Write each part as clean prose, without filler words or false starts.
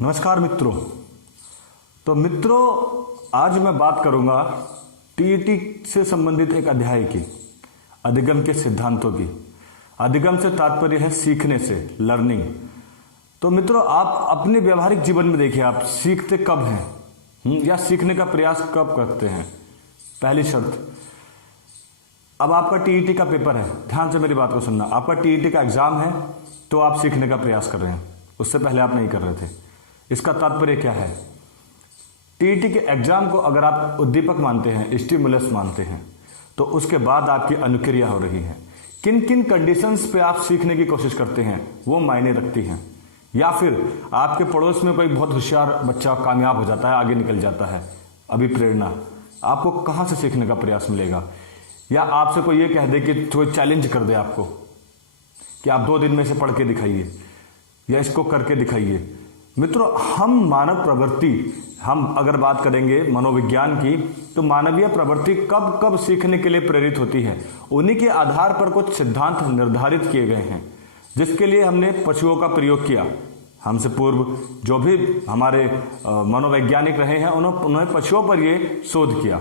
नमस्कार मित्रों। तो मित्रों, आज मैं बात करूंगा टीईटी से संबंधित एक अध्याय की, अधिगम के सिद्धांतों की। अधिगम से तात्पर्य है सीखने से, लर्निंग। तो मित्रों, आप अपने व्यवहारिक जीवन में देखिए, आप सीखते कब हैं या सीखने का प्रयास कब करते हैं। पहली शर्त, अब आपका टीईटी का पेपर है, ध्यान से मेरी बात को सुनना। आपका टीईटी का एग्जाम है तो आप सीखने का प्रयास कर रहे हैं, उससे पहले आप नहीं कर रहे थे। इसका तात्पर्य क्या है? टीईटी के एग्जाम को अगर आप उद्दीपक मानते हैं, स्टिमुलस मानते हैं, तो उसके बाद आपकी अनुक्रिया हो रही है। किन किन कंडीशंस पे आप सीखने की कोशिश करते हैं वो मायने रखती हैं। या फिर आपके पड़ोस में कोई बहुत होशियार बच्चा कामयाब हो जाता है, आगे निकल जाता है, अभी प्रेरणा, आपको कहां से सीखने का प्रयास मिलेगा? या आपसे कोई ये कह दे कि कोई चैलेंज कर दे आपको कि आप 2 दिन में से पढ़ के दिखाइए या इसको करके दिखाइए। मित्रों, हम मानव प्रवृत्ति, हम अगर बात करेंगे मनोविज्ञान की, तो मानवीय प्रवृत्ति कब कब सीखने के लिए प्रेरित होती है, उन्हीं के आधार पर कुछ सिद्धांत निर्धारित किए गए हैं, जिसके लिए हमने पशुओं का प्रयोग किया। हमसे पूर्व जो भी हमारे मनोवैज्ञानिक रहे हैं, उन्होंने पशुओं पर ये शोध किया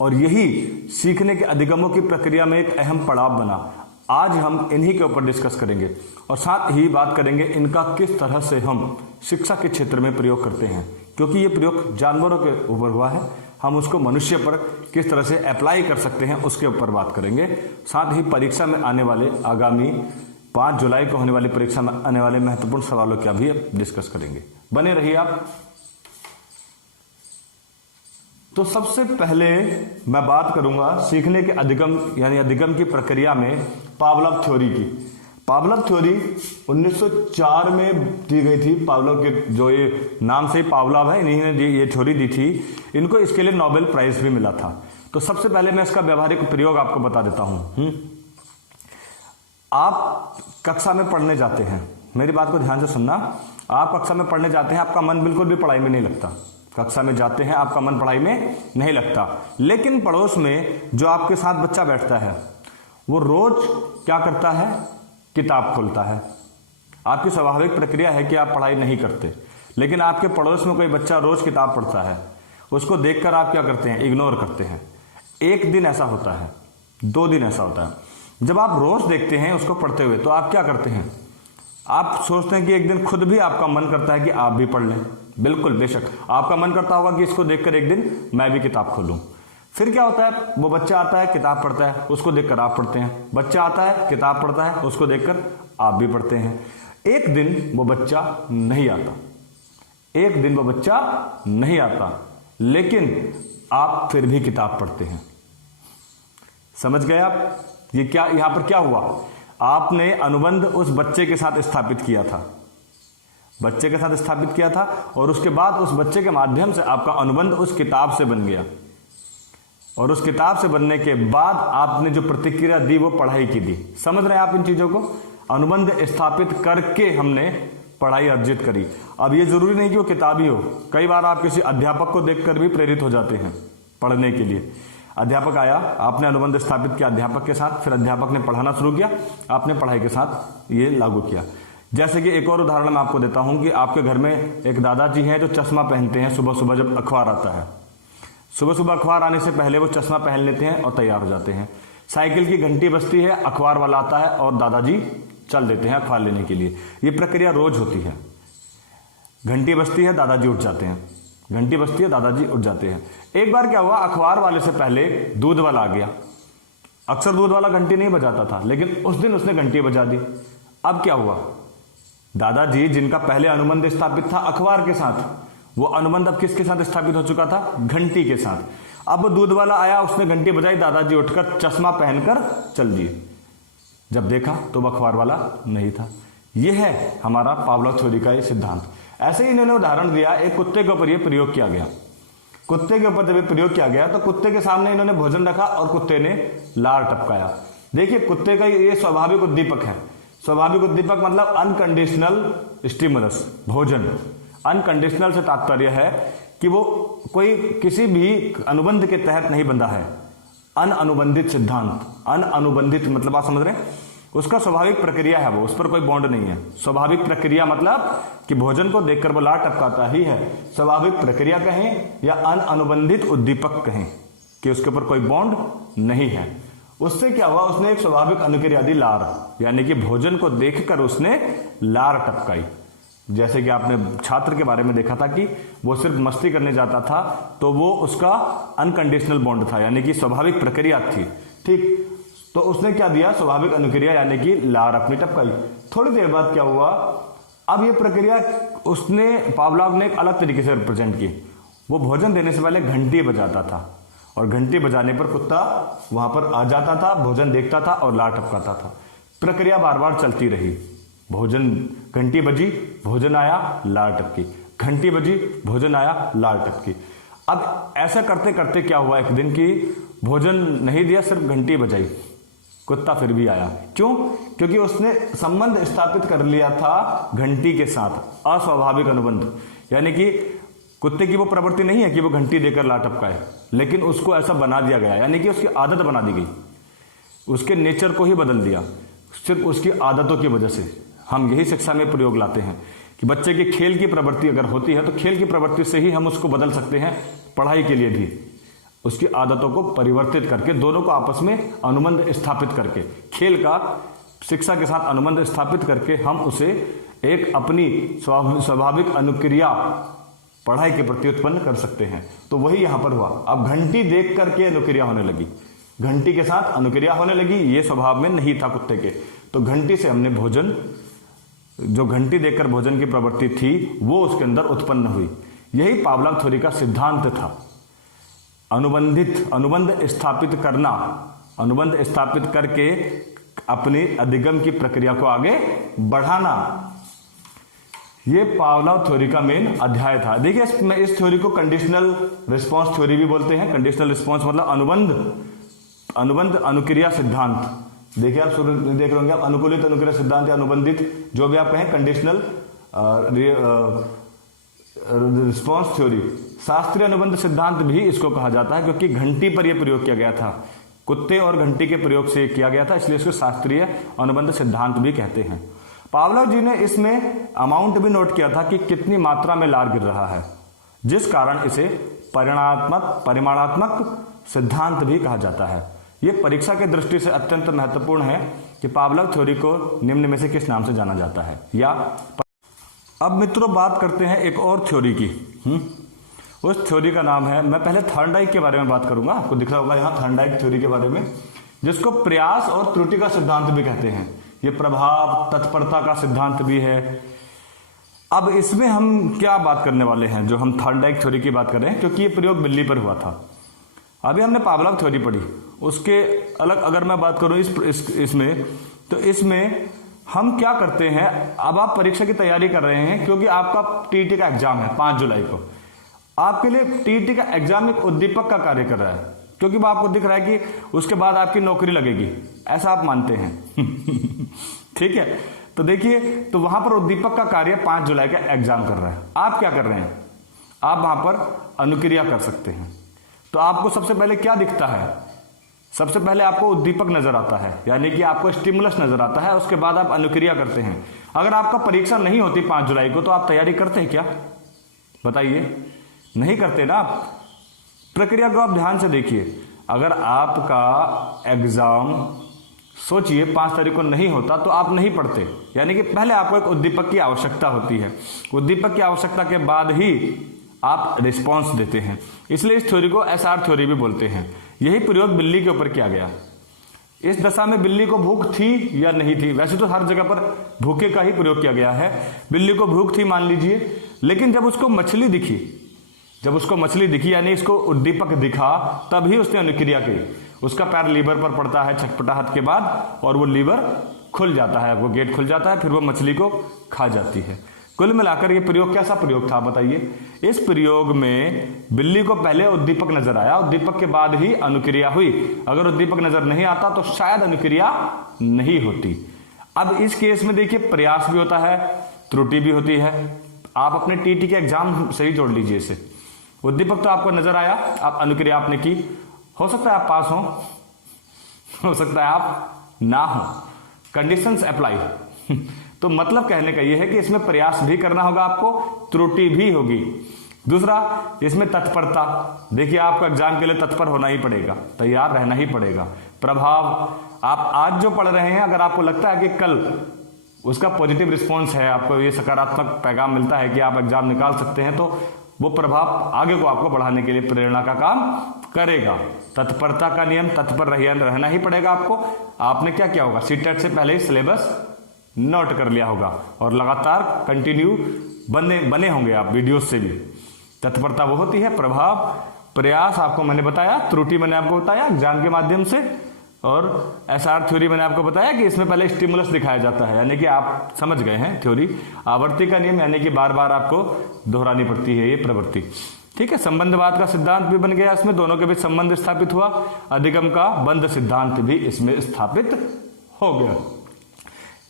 और यही सीखने के अधिगमों की प्रक्रिया में एक अहम पड़ाव बना। आज हम इन्हीं के ऊपर डिस्कस करेंगे और साथ ही बात करेंगे इनका किस तरह से हम शिक्षा के क्षेत्र में प्रयोग करते हैं, क्योंकि ये प्रयोग जानवरों के ऊपर हुआ है, हम उसको मनुष्य पर किस तरह से अप्लाई कर सकते हैं उसके ऊपर बात करेंगे। साथ ही परीक्षा में आने वाले, आगामी 5 जुलाई को होने वाली परीक्षा में आने वाले महत्वपूर्ण सवालों का भी डिस्कस करेंगे। बने रहिए आप। तो सबसे पहले मैं बात करूंगा सीखने के अधिगम यानी अधिगम की प्रक्रिया में पावलोव थ्योरी की। पावलोव थ्योरी 1904 में दी गई थी। पावलोव के जो ये नाम से पावलोव है, इन्हीं ने ये थ्योरी दी थी। इनको इसके लिए नोबेल प्राइज भी मिला था। तो सबसे पहले मैं इसका व्यवहारिक प्रयोग आपको बता देता हूं। आप कक्षा में पढ़ने जाते हैं, मेरी बात को ध्यान से सुनना। आप कक्षा में पढ़ने जाते हैं, आपका मन बिल्कुल भी पढ़ाई में नहीं लगता। कक्षा में जाते हैं, आपका मन पढ़ाई में नहीं लगता, लेकिन पड़ोस में जो आपके साथ बच्चा बैठता है वो रोज क्या करता है? किताब खोलता है। आपकी स्वाभाविक प्रक्रिया है कि आप पढ़ाई नहीं करते, लेकिन आपके पड़ोस में कोई बच्चा रोज किताब पढ़ता है, उसको देखकर आप क्या करते हैं? इग्नोर करते हैं। 1 दिन ऐसा होता है, 2 दिन ऐसा होता है। जब आप रोज देखते हैं उसको पढ़ते हुए, तो आप क्या करते हैं? आप सोचते हैं कि एक दिन खुद भी आपका मन करता है कि आप भी पढ़ लें। बिल्कुल, बेशक आपका मन करता होगा कि इसको देखकर एक दिन मैं भी किताब खोलूं। फिर क्या होता है? वो बच्चा आता है, किताब पढ़ता है, उसको देखकर आप पढ़ते हैं। बच्चा आता है, किताब पढ़ता है, उसको देखकर आप भी पढ़ते हैं। एक दिन वो बच्चा नहीं आता, एक दिन वो बच्चा नहीं आता, लेकिन आप फिर भी किताब पढ़ते हैं। समझ गए आप? ये क्या, यहां पर क्या हुआ? आपने अनुबंध उस बच्चे के साथ स्थापित किया था, बच्चे के साथ स्थापित किया था, और उसके बाद उस बच्चे के माध्यम से आपका अनुबंध उस किताब से बन गया, और उस किताब से बनने के बाद आपने जो प्रतिक्रिया दी वो पढ़ाई की दी। समझ रहे हैं आप इन चीजों को? अनुबंध स्थापित करके हमने पढ़ाई अर्जित करी। अब ये जरूरी नहीं कि वो किताब ही हो, कई बार आप किसी अध्यापक को देखकर भी प्रेरित हो जाते हैं पढ़ने के लिए। अध्यापक आया, आपने अनुबंध स्थापित किया अध्यापक के साथ, फिर अध्यापक ने पढ़ाना शुरू किया, आपने पढ़ाई के साथ ये लागू किया। जैसे कि एक और उदाहरण मैं आपको देता हूं कि आपके घर में एक दादाजी हैं जो चश्मा पहनते हैं सुबह सुबह जब अखबार आता है। सुबह सुबह अखबार आने से पहले वो चश्मा पहन लेते हैं और तैयार हो जाते हैं। साइकिल की घंटी बजती है, अखबार वाला आता है और दादाजी चल देते हैं अखबार लेने के लिए। ये प्रक्रिया रोज होती है। घंटी बजती है, दादाजी उठ जाते हैं, घंटी बजती है, दादाजी उठ जाते हैं। एक बार क्या हुआ, अखबार वाले से पहले दूध वाला आ गया। अक्सर दूध वाला घंटी नहीं बजाता था, लेकिन उस दिन उसने घंटी बजा दी। अब क्या हुआ? दादाजी जिनका पहले अनुबंध स्थापित था अखबार के साथ, वो अनुबंध अब किसके साथ स्थापित हो चुका था? घंटी के साथ। अब दूध वाला आया, उसने घंटी बजाई, दादाजी उठकर चश्मा पहनकर चल दिए। जब देखा तो वो अखबार वाला नहीं था। यह है हमारा पावलोव थ्योरी का ये सिद्धांत। ऐसे ही इन्होंने उदाहरण दिया, एक कुत्ते के ऊपर यह प्रयोग किया गया। कुत्ते के ऊपर जब ये प्रयोग किया गया तो कुत्ते के सामने इन्होंने भोजन रखा और कुत्ते ने लार टपकाया। देखिए, कुत्ते का ये स्वाभाविक उद्दीपक है। स्वाभाविक उद्दीपक मतलब अनकंडीशनल स्टिमुलस, भोजन। अनकंडीशनल से तात्पर्य है कि वो कोई किसी भी अनुबंध के तहत नहीं बंधा है। अनअनुबंधित सिद्धांत, अनअनुबंधित मतलब आप समझ रहे हैं? उसका स्वाभाविक प्रक्रिया है वो, उस पर कोई बॉन्ड नहीं है। स्वाभाविक प्रक्रिया मतलब कि भोजन को देखकर वो लार टपकाता ही है। स्वाभाविक प्रक्रिया कहें या अनुबंधित उद्दीपक कहें कि उसके ऊपर कोई बॉन्ड नहीं है। उससे क्या हुआ, उसने एक स्वाभाविक अनुक्रिया दी लार, यानी कि भोजन को देखकर उसने लार टपकाई। जैसे कि आपने छात्र के बारे में देखा था कि वो सिर्फ मस्ती करने जाता था तो वो उसका अनकंडीशनल बॉन्ड था, यानी कि स्वाभाविक प्रक्रिया थी। ठीक, तो उसने क्या दिया, स्वाभाविक अनुक्रिया यानी कि लार अपनी टपकाई। थोड़ी देर बाद क्या हुआ, अब ये प्रक्रिया उसने पावलोव ने एक अलग तरीके से रिप्रेजेंट की। वो भोजन देने से पहले घंटी बजाता था और घंटी बजाने पर कुत्ता वहां पर आ जाता था, भोजन देखता था और लार टपकाता था। प्रक्रिया बार बार चलती रही। भोजन, घंटी बजी, भोजन आया, लार टपकी, घंटी बजी, भोजन आया, लार टपकी। अब ऐसा करते करते क्या हुआ, एक दिन की भोजन नहीं दिया, सिर्फ घंटी बजाई, कुत्ता फिर भी आया। क्यों? क्योंकि उसने संबंध स्थापित कर लिया था घंटी के साथ, अस्वाभाविक अनुबंध। यानी कि कुत्ते की वो प्रवृत्ति नहीं है कि वो घंटी देकर लार टपकाए, लेकिन उसको ऐसा बना दिया गया, यानी कि उसकी आदत बना दी गई, उसके नेचर को ही बदल दिया सिर्फ उसकी आदतों की वजह से। हम यही शिक्षा में प्रयोग लाते हैं कि बच्चे की खेल की प्रवृत्ति अगर होती है तो खेल की प्रवृत्ति से ही हम उसको बदल सकते हैं, पढ़ाई के लिए भी उसकी आदतों को परिवर्तित करके, दोनों को आपस में अनुबंध स्थापित करके, खेल का शिक्षा के साथ अनुबंध स्थापित करके हम उसे एक अपनी स्वाभाविक अनुक्रिया पढ़ाई के प्रति उत्पन्न कर सकते हैं। तो वही यहां पर हुआ। अब घंटी देख करके अनुक्रिया होने लगी, घंटी के साथ अनुक्रिया होने लगी, ये स्वभाव में नहीं था कुत्ते के। तो घंटी से हमने भोजन, जो घंटी देखकर भोजन की प्रवृत्ति थी वो उसके अंदर उत्पन्न हुई। यही पावलोव थ्योरी का सिद्धांत था, अनुबंध स्थापित करना, अनुबंध स्थापित करके अपनी अधिगम की प्रक्रिया को आगे बढ़ाना। ये पावलोव थ्योरी का मेन अध्याय था। देखिए इस थ्योरी को कंडीशनल रिस्पांस थ्योरी भी बोलते हैं। कंडीशनल रिस्पांस मतलब अनुबंध अनुक्रिया सिद्धांत। देखिए आप देख रहे होंगे आप, अनुकूलित अनुक्रिया सिद्धांत या अनुबंधित, जो भी आप कहें, कंडीशनल रिस्पांस थ्योरी। शास्त्रीय अनुबंध सिद्धांत भी इसको कहा जाता है क्योंकि घंटी पर यह प्रयोग किया गया था, कुत्ते और घंटी के प्रयोग से किया गया था, इसलिए इसको शास्त्रीय अनुबंध सिद्धांत भी कहते हैं। पावलोव जी ने इसमें अमाउंट भी नोट किया था कि कितनी मात्रा में लार गिर रहा है, जिस कारण इसे परिमाणात्मक सिद्धांत भी कहा जाता है। यह परीक्षा के दृष्टि से अत्यंत महत्वपूर्ण है कि पावलोव थ्योरी को निम्न में से किस नाम से जाना जाता है। या अब मित्रों बात करते हैं एक और थ्योरी की। उस थ्योरी का नाम है, मैं पहले थॉर्नडाइक के बारे में बात करूंगा, आपको दिख रहा होगा यहां थॉर्नडाइक थ्योरी के बारे में, जिसको प्रयास और त्रुटि का सिद्धांत भी कहते हैं। ये प्रभाव तत्परता का सिद्धांत भी है। अब इसमें हम क्या बात करने वाले हैं, जो हम थॉर्नडाइक थ्योरी की बात कर रहे हैं, क्योंकि ये प्रयोग बिल्ली पर हुआ था। अभी हमने पावलोव थ्योरी पढ़ी, उसके अलग अगर मैं बात करूं इसमें तो इसमें हम क्या करते हैं, अब आप परीक्षा की तैयारी कर रहे हैं क्योंकि आपका टीईटी का एग्जाम है 5 जुलाई को। आपके लिए टीईटी का एग्जाम एक उद्दीपक का कार्य कर रहा है, क्योंकि वो आपको दिख रहा है कि उसके बाद आपकी नौकरी लगेगी, ऐसा आप मानते हैं। ठीक है, तो देखिए, तो वहां पर उद्दीपक का कार्य 5 जुलाई का एग्जाम कर रहा है। आप क्या कर रहे हैं, आप वहां पर अनुक्रिया कर सकते हैं। तो आपको सबसे पहले क्या दिखता है, सबसे पहले आपको उद्दीपक नजर आता है, यानी कि आपको स्टिमुलस नजर आता है, उसके बाद आप अनुक्रिया करते हैं। अगर आपका परीक्षा नहीं होती 5 जुलाई को तो आप तैयारी करते हैं क्या, बताइए? नहीं करते ना आप। प्रक्रिया को आप ध्यान से देखिए। अगर आपका एग्जाम सोचिए 5 तारीख को नहीं होता तो आप नहीं पढ़ते, यानी कि पहले आपको एक उद्दीपक की आवश्यकता होती है, उद्दीपक की आवश्यकता के बाद ही आप रिस्पॉन्स देते हैं। इसलिए इस थ्योरी को एसआर थ्योरी भी बोलते हैं। यही प्रयोग बिल्ली के ऊपर किया गया। इस दशा में बिल्ली को भूख थी या नहीं थी, वैसे तो हर जगह पर भूखे का ही प्रयोग किया गया है। बिल्ली को भूख थी मान लीजिए, लेकिन जब उसको मछली दिखी, यानी इसको उद्दीपक दिखा, तभी उसने अनुक्रिया की। उसका पैर लीवर पर पड़ता है छटपटाहट के बाद और वो लीवर खुल जाता है, वो गेट खुल जाता है, फिर वो मछली को खा जाती है। कुल मिलाकर ये प्रयोग कैसा प्रयोग था बताइए? इस प्रयोग में बिल्ली को पहले उद्दीपक नजर आया, उद्दीपक के बाद ही अनुक्रिया हुई। अगर उद्दीपक नजर नहीं आता तो शायद अनुक्रिया नहीं होती। अब इस केस में देखिए प्रयास भी होता है, त्रुटि भी होती है। आप अपने टीटी के एग्जाम से ही जोड़ लीजिए इसे। उद्दीपक तो आपको नजर आया, आप अनुक्रिया आपने की, हो सकता है आप पास हो सकता है आप ना हो। Conditions apply. तो मतलब कहने का यह है कि इसमें प्रयास भी करना होगा आपको, त्रुटि भी होगी। दूसरा, इसमें तत्परता। देखिए आपको एग्जाम के लिए तत्पर होना ही पड़ेगा, तैयार रहना ही पड़ेगा। प्रभाव, आप आज जो पढ़ रहे हैं, अगर आपको लगता है कि कल उसका पॉजिटिव रिस्पॉन्स है, आपको ये सकारात्मक पैगाम मिलता है कि आप एग्जाम निकाल सकते हैं, तो वो प्रभाव आगे को आपको बढ़ाने के लिए प्रेरणा का काम करेगा। तत्परता का नियम, तत्पर रहना ही पड़ेगा आपको। आपने क्या किया होगा, सीटेट से पहले ही सिलेबस नोट कर लिया होगा और लगातार कंटिन्यू बने होंगे आप वीडियोस से भी। तत्परता वो होती है। प्रभाव, प्रयास आपको मैंने बताया, त्रुटि मैंने आपको बताया एग्जाम के माध्यम से, और एसआर थ्योरी मैंने आपको बताया कि इसमें पहले स्टिमुलस दिखाया जाता है, यानी कि आप समझ गए हैं थ्योरी। आवर्ती का नियम, यानी कि बार बार आपको दोहरानी पड़ती है ये प्रवृत्ति। ठीक है, संबंधवाद का सिद्धांत भी बन गया, इसमें दोनों के बीच संबंध स्थापित हुआ। अधिगम का बंध सिद्धांत भी इसमें स्थापित हो गया।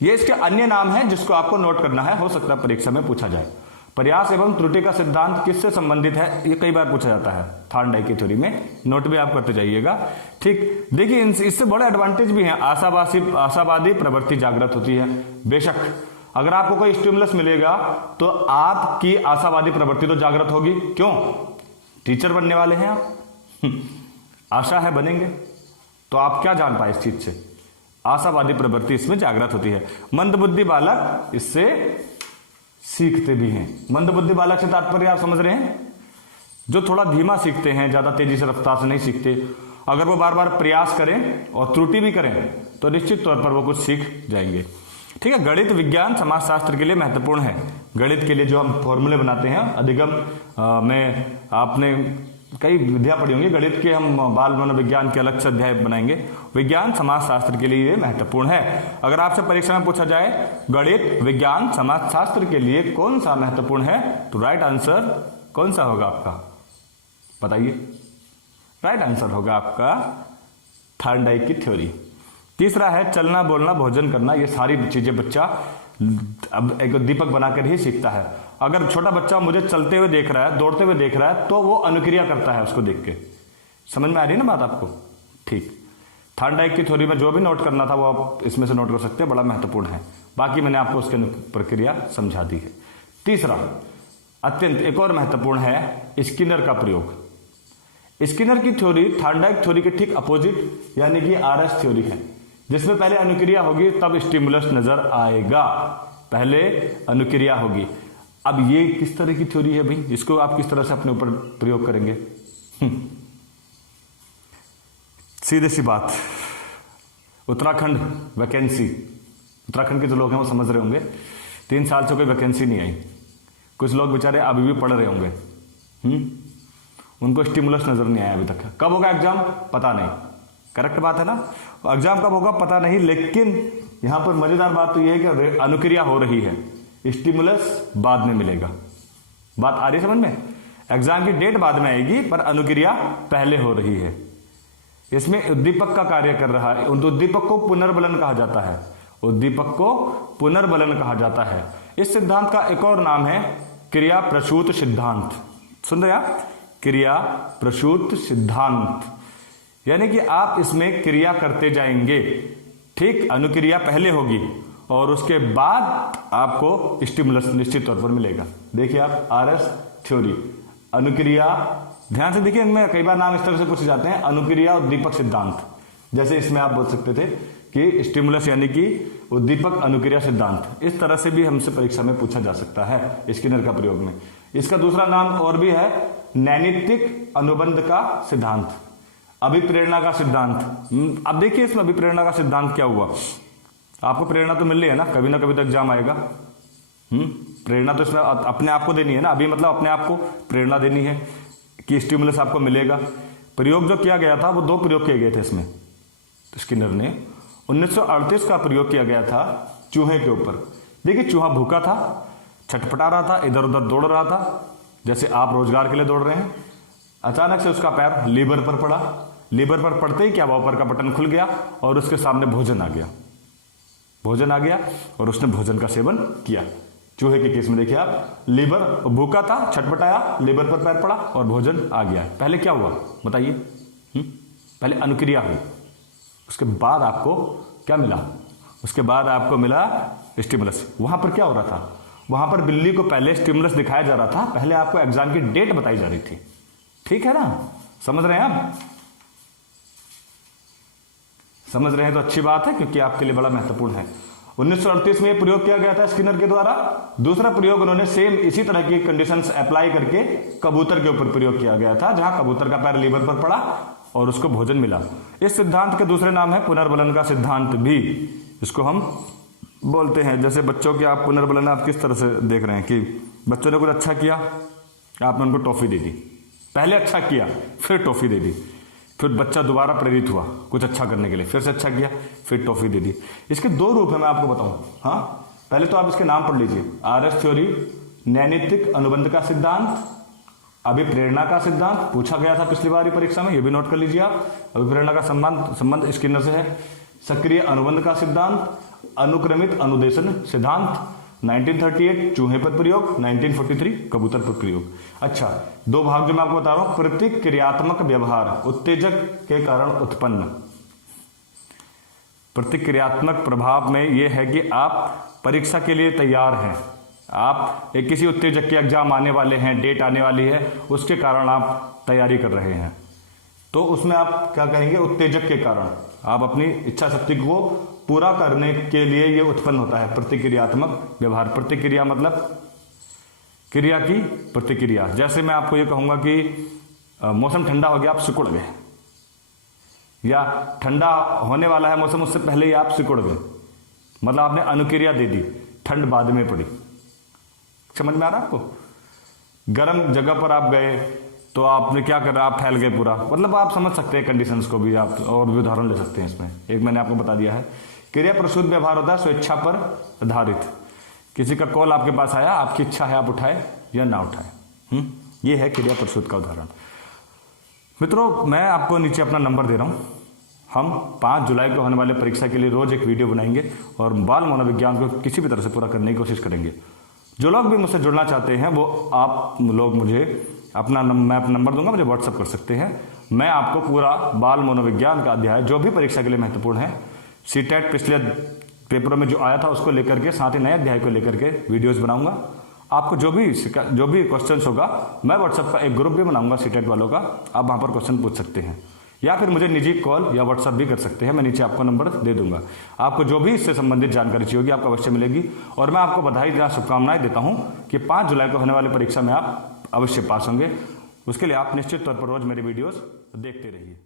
ये इसके अन्य नाम है जिसको आपको नोट करना है, हो सकता है परीक्षा में पूछा जाए। प्रयास एवं त्रुटि का सिद्धांत किससे संबंधित है, ये कई बार पूछा जाता है थॉर्नडाइक की थ्योरी में, नोट भी आप करते जाइएगा। ठीक, देखिए इससे बड़े एडवांटेज भी हैं। आशावादी प्रवृत्ति जागृत होती है। बेशक अगर आपको कोई स्टिमुलस मिलेगा तो आपकी आशावादी प्रवृत्ति तो जागृत होगी। क्यों, टीचर बनने वाले हैं आप, आशा है बनेंगे, तो आप क्या जान पाए इस चीज से, आशावादी प्रवृत्ति इसमें जागृत होती है। मंदबुद्धि बालक इससे सीखते भी हैं। मंदबुद्धि बालक से तात्पर्य आप समझ रहे हैं, जो थोड़ा धीमा सीखते हैं, ज्यादा तेजी से रफ्तार से नहीं सीखते। अगर वो बार बार प्रयास करें और त्रुटि भी करें तो निश्चित तौर पर वो कुछ सीख जाएंगे। ठीक है, गणित, विज्ञान, समाजशास्त्र के लिए महत्वपूर्ण है। गणित के लिए जो हम फॉर्मूले बनाते हैं, अधिगम में आपने कई विधियां पढ़ी होंगी, गणित के हम बाल मनोविज्ञान के अलग से अध्याय बनाएंगे। विज्ञान, समाजशास्त्र के लिए ये महत्वपूर्ण है। अगर आपसे परीक्षा में पूछा जाए गणित, विज्ञान, समाजशास्त्र के लिए कौन सा महत्वपूर्ण है, तो राइट आंसर कौन सा होगा आपका, बताइए। राइट आंसर होगा आपका थॉर्नडाइक की थ्योरी। तीसरा है चलना, बोलना, भोजन करना। ये सारी चीजें बच्चा अब एक दीपक बनाकर ही सीखता है। अगर छोटा बच्चा मुझे चलते हुए देख रहा है, दौड़ते हुए देख रहा है, तो वो अनुक्रिया करता है उसको देख के। समझ में आ रही है ना बात आपको? ठीक, थॉर्नडाइक की थ्योरी में जो भी नोट करना था वो आप इसमें से नोट कर सकते हैं, बड़ा महत्वपूर्ण है। बाकी मैंने आपको उसकी प्रक्रिया समझा दी है। तीसरा अत्यंत एक और महत्वपूर्ण है स्किनर का प्रयोग। स्किनर की थ्योरी थॉर्नडाइक थ्योरी के ठीक अपोजिट यानी कि आरएस थ्योरी है, जिसमें पहले अनुक्रिया होगी तब स्टिमुलस नजर आएगा। पहले अनुक्रिया होगी। अब ये किस तरह की थ्योरी है भाई, इसको आप किस तरह से अपने ऊपर प्रयोग करेंगे? सीधे सी बात, उत्तराखंड वैकेंसी, उत्तराखंड के जो लोग हैं वो समझ रहे होंगे, 3 साल से कोई वैकेंसी नहीं आई। कुछ लोग बेचारे अभी भी पढ़ रहे होंगे, उनको स्टिमुलस नजर नहीं आया अभी तक। कब होगा एग्जाम पता नहीं, करेक्ट बात है ना, एग्जाम कब होगा पता नहीं। लेकिन यहां पर मजेदार बात तो यह है कि अनुक्रिया हो रही है, स्टिमुलस बाद में मिलेगा। बात आ रही है समझ में? एग्जाम की डेट बाद में आएगी पर अनुक्रिया पहले हो रही है। इसमें उद्दीपक का कार्य कर रहा है। उद्दीपक को पुनर्बलन कहा जाता है, उद्दीपक को पुनर्बलन कहा जाता है। इस सिद्धांत का एक और नाम है क्रिया प्रसूत सिद्धांत। सुन रहे आप? क्रिया प्रसूत सिद्धांत, यानी कि आप इसमें क्रिया करते जाएंगे। ठीक, अनुक्रिया पहले होगी और उसके बाद आपको स्टिमुलस निश्चित तौर पर मिलेगा। देखिए आप आरएस थ्योरी, अनुक्रिया, ध्यान से देखिए, इनमें कई बार नाम इस तरह से पूछे जाते हैं, अनुक्रिया उद्दीपक सिद्धांत। जैसे इसमें आप बोल सकते थे कि स्टिमुलस यानी कि उद्दीपक अनुक्रिया सिद्धांत। इस तरह से भी हमसे परीक्षा में पूछा जा सकता है स्किनर का प्रयोग में। इसका दूसरा नाम और भी है नैमित्तिक अनुबंध का सिद्धांत, अभिप्रेरणा का सिद्धांत। अब देखिए इसमें अभिप्रेरणा का सिद्धांत क्या हुआ, आपको प्रेरणा तो मिल रही है ना, कभी ना कभी तो एग्जाम आएगा। प्रेरणा तो इसमें अपने आप को देनी है ना, अभी मतलब अपने आप को प्रेरणा देनी है कि स्टिमुलस आपको मिलेगा। प्रयोग जो किया गया था वो 2 प्रयोग किए गए थे इसमें। स्किनर ने 1938 का प्रयोग किया गया था चूहे के ऊपर। देखिए चूहा भूखा था, छटपटा रहा था, इधर उधर दौड़ रहा था, जैसे आप रोजगार के लिए दौड़ रहे हैं। अचानक से उसका पैर लीवर पर पड़ा, लीवर पर पड़ते ही क्या हुआ, ऊपर का बटन खुल गया और उसके सामने भोजन आ गया। भोजन आ गया और उसने भोजन का सेवन किया। चूहे के केस में देखिए आप, लीवर भूखा था, छटपटाया, लीवर पर पैर पड़ा और भोजन आ गया। पहले क्या हुआ बताइए? पहले अनुक्रिया हुई, उसके बाद आपको क्या मिला? उसके बाद आपको मिला स्टिमुलस। वहां पर क्या हो रहा था, वहां पर बिल्ली को पहले स्टिमुलस दिखाया जा रहा था, पहले आपको एग्जाम की डेट बताई जा रही थी। ठीक है ना, समझ रहे हैं आप? समझ रहे हैं तो अच्छी बात है, क्योंकि आपके लिए बड़ा महत्वपूर्ण है। 1938 में यह प्रयोग किया गया था स्किनर के द्वारा। दूसरा प्रयोग उन्होंने सेम इसी तरह की कंडीशंस अप्लाई करके कबूतर के ऊपर प्रयोग किया गया था, जहां कबूतर का पैर लीवर पर पड़ा और उसको भोजन मिला। इस सिद्धांत के दूसरे नाम है पुनर्बलन का सिद्धांत भी, इसको हम बोलते हैं। जैसे बच्चों के आप पुनर्बलन आप किस तरह से देख रहे हैं कि बच्चों ने कुछ अच्छा किया, आपने उनको टॉफी दे दी, पहले अच्छा किया फिर टॉफी दे दी, फिर बच्चा दोबारा प्रेरित हुआ कुछ अच्छा करने के लिए, फिर से अच्छा किया फिर टॉफी दे दी। इसके दो रूप है, मैं आपको बताऊं। हाँ, पहले तो आप इसके नाम पढ़ लीजिए, आरएस थ्योरी, नैतिक अनुबंध का सिद्धांत, अभिप्रेरणा का सिद्धांत पूछा गया था पिछली बार परीक्षा में, ये भी नोट कर लीजिए आप। अभिप्रेरणा का संबंध स्किनर से है। सक्रिय अनुबंध का सिद्धांत, अनुक्रमित अनुदेशन सिद्धांत, 1938 चूहे पर प्रयोग, 1943 कबूतर पर प्रयोग। अच्छा, दो भाग जो मैं आपको बता रहा हूं, प्रतिक्रियात्मक व्यवहार उत्तेजक के कारण उत्पन्न। प्रतिक्रियात्मक प्रभाव में यह है कि आप परीक्षा के लिए तैयार हैं, आप एक किसी उत्तेजक के एग्जाम आने वाले हैं, डेट आने वाली है, उसके कारण आप तैयारी कर रहे हैं, तो उसमें आप क्या कहेंगे, उत्तेजक के कारण आप अपनी इच्छा शक्ति को पूरा करने के लिए यह उत्पन्न होता है प्रतिक्रियात्मक व्यवहार। प्रतिक्रिया मतलब क्रिया की प्रतिक्रिया। जैसे मैं आपको यह कहूंगा कि मौसम ठंडा हो गया, आप सिकुड़ गए, या ठंडा होने वाला है मौसम, उससे पहले ही आप सिकुड़ गए, मतलब आपने अनुक्रिया दे दी, ठंड बाद में पड़ी। समझ में आ रहा है आपको? गर्म जगह पर आप गए तो आपने क्या करा, आप फैल गए पूरा, मतलब आप समझ सकते हैं कंडीशंस को भी, आप और भी उदाहरण ले सकते हैं इसमें। एक मैंने आपको बता दिया है। क्रिया प्रसूत व्यवहार होता है स्वेच्छा पर आधारित। किसी का कॉल आपके पास आया, आपकी इच्छा है आप उठाए या ना उठाए, ये है क्रिया प्रसूत का उदाहरण। मित्रों, मैं आपको नीचे अपना नंबर दे रहा हूं। हम 5 जुलाई को होने वाले परीक्षा के लिए रोज एक वीडियो बनाएंगे और बाल मनोविज्ञान को किसी भी तरह से पूरा करने की कोशिश करेंगे। जो लोग भी मुझसे जुड़ना चाहते हैं वो आप लोग मुझे मैं अपना नंबर दूंगा, मुझे व्हाट्सअप कर सकते हैं। मैं आपको पूरा बाल मनोविज्ञान का अध्याय जो भी परीक्षा के लिए महत्वपूर्ण है, सीटेट पिछले पेपरों में जो आया था उसको लेकर के, साथ ही नए अध्याय को लेकर के वीडियोस बनाऊंगा। आपको जो भी क्वेश्चंस होगा, मैं व्हाट्सएप का एक ग्रुप भी बनाऊंगा सीटेट वालों का, आप वहां पर क्वेश्चन पूछ सकते हैं, या फिर मुझे निजी कॉल या व्हाट्सएप भी कर सकते हैं। मैं नीचे आपको नंबर दे दूंगा। आपको जो भी इससे संबंधित जानकारी चाहिए होगी आपको अवश्य मिलेगी। और मैं आपको बधाई या शुभकामनाएं देता हूं कि 5 जुलाई को होने वाली परीक्षा में आप अवश्य पास होंगे। उसके लिए आप निश्चित तौर पर रोज मेरे वीडियोस देखते रहिए।